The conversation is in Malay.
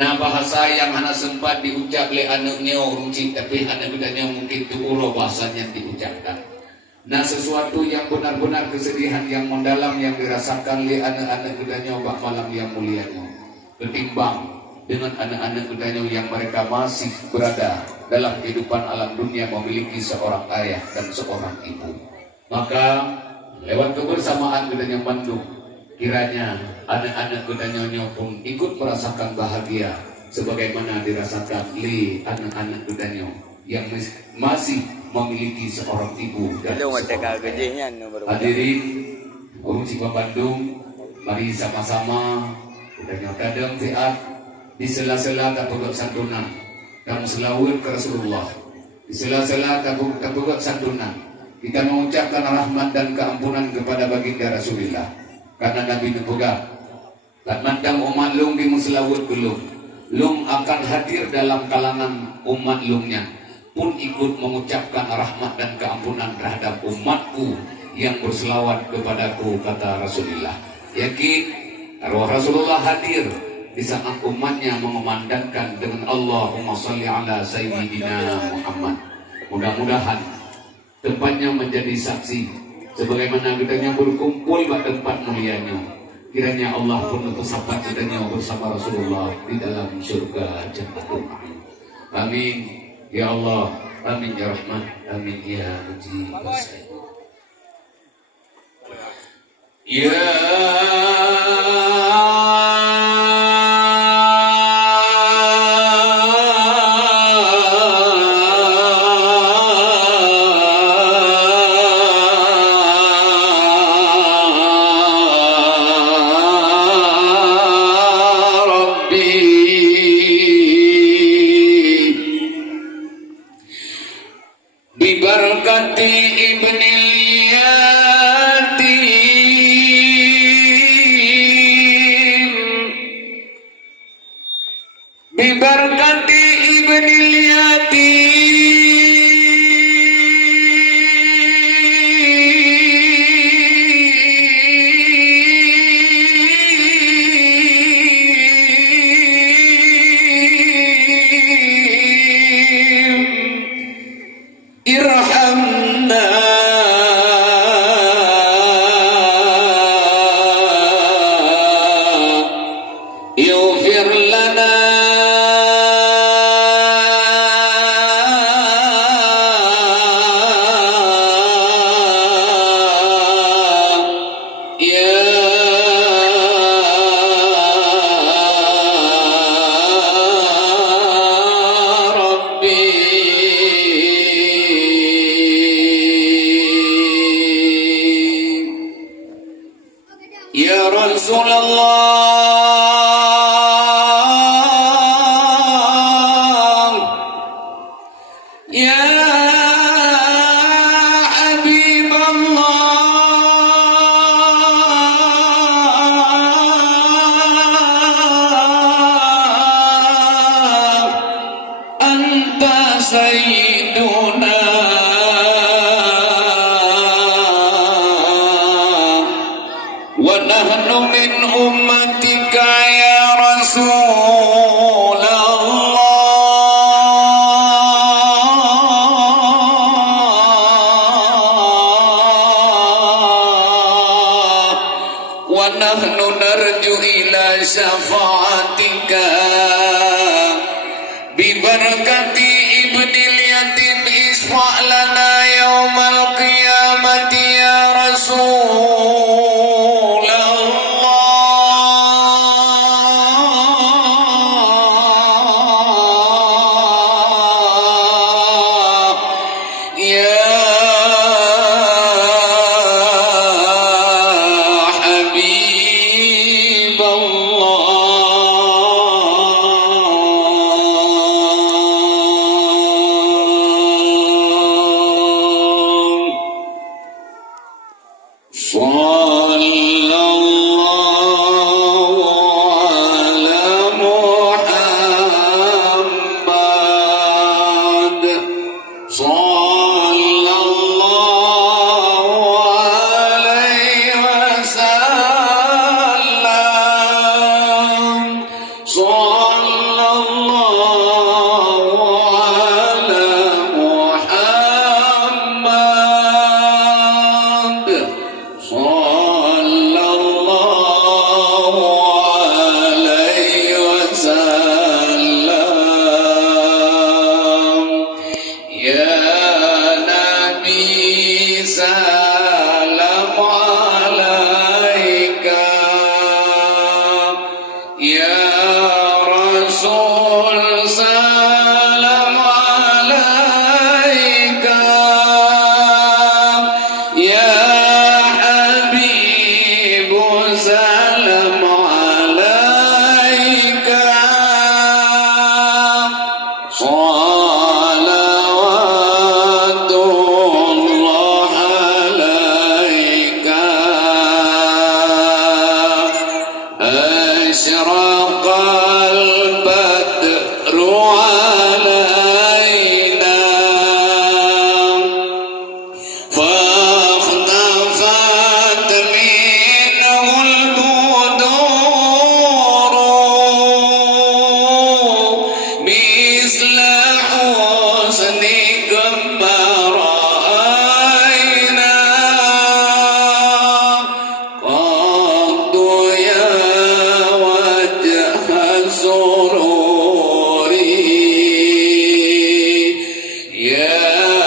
Nah bahasa yang anak sempat diucap oleh anaknya Rumci, tapi anak bedanya mungkin tu uro bahasanya diucapkan. Nah sesuatu yang benar-benar kesedihan yang mendalam yang dirasakan oleh anak-anak bedanya bak malam yang mulianya, ketimbang dengan anak-anak bedanya yang mereka masih berada dalam kehidupan alam dunia memiliki seorang ayah dan seorang ibu. Maka lewat kebersamaan bedanya Bandung, kiranya anak-anak bedanya pun ikut merasakan bahagia sebagaimana dirasakan oleh anak-anak bedanya yang masih memiliki seorang ibu dan seorang ayah. Hadirin Guru Cikgu Bandung, mari sama-sama bedanya kadang sehat di sela-sela tabugat santunan kamu selawat ke Rasulullah, di sela-sela tabugat santunan kita mengucapkan rahmat dan keampunan kepada baginda Rasulullah. Karena Nabi berpegang, tak mandang umat lung di muslawut belum, lung akan hadir dalam kalangan umat lungnya, pun ikut mengucapkan rahmat dan keampunan terhadap umatku yang berselawat kepadaku, kata Rasulullah. Yakin arwah Rasulullah hadir di saat umatnya mengumandangkan dengan Allahumma salli ala Sayyidina Muhammad. Mudah-mudahan tempatnya menjadi saksi sebagaimana kita berkumpul pada tempat mulianya. Kiranya Allah pun bersahabat kita bersama Rasulullah di dalam surga Jannatul Ma'in. Amin ya Allah, amin ya Rahman, amin ya Mujib as-Sayyid. Ya bibarkati ibnil yatim, bibarkati ibnil yatim, irhamna yughfir lana ya Ya Rasulullah, Ya Habibullah, Anta Sayyiduna wa nahnu min ummatika ya Rasulullah. Wa nahnu narju ila syafa'atika bi barakati ibnil yatim isfa' lana yaumal qiyamati ya Rasul. صلى Rasul salam alaika, ya Habibu salam alaika, salawatullah alaika, asyraqal badru alaina, فاختفت منه البدور مثل حسنك ما رأينا قط يا وجه سروري يا